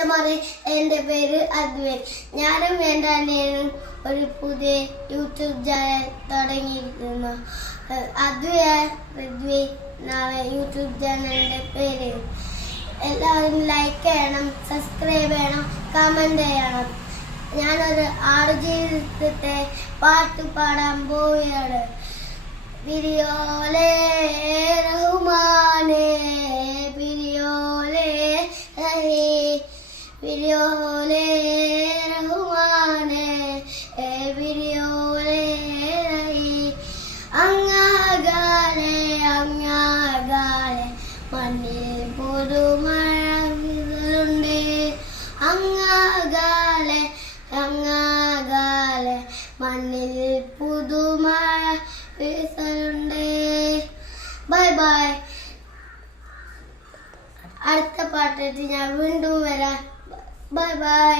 മച്ചമാരെ, എൻ്റെ പേര് അദ്വൈൻ. ഞാനും എൻ്റെ അനിയനും ഒരു പുതിയ യൂട്യൂബ് ചാനൽ തുടങ്ങിയിരിക്കുന്നു. അദ്വൈൻ യൂട്യൂബ് ചാനലിൻ്റെ പേര്. എല്ലാവരും ലൈക്ക് ചെയ്യണം, സബ്സ്ക്രൈബ് ചെയ്യണം, കമൻറ്റ് ചെയ്യണം. ഞാനൊരു ആടുജീവിതത്തെ പാട്ട് പാടാൻ പോവുകയാണ്. പിരിയോലേ റഹ്മാനേ, പിരിയോലേ റഹീ, പിരിയോലേ റഹ്മാനേ, പിരിയോലേ റഹീ. അങ്ങാകാലെ അങ്ങാകാലെ മണ്ണിൽ പുതുമഴ വിതറുണ്ട്. അങ്ങാകാലെ അങ്ങാകാലെ മണ്ണിൽ പുതുമഴ വീസലുണ്ട്. Bye bye. അടുത്ത പാട്ടിട്ട് ഞാൻ വീണ്ടും വരാം. Bye bye.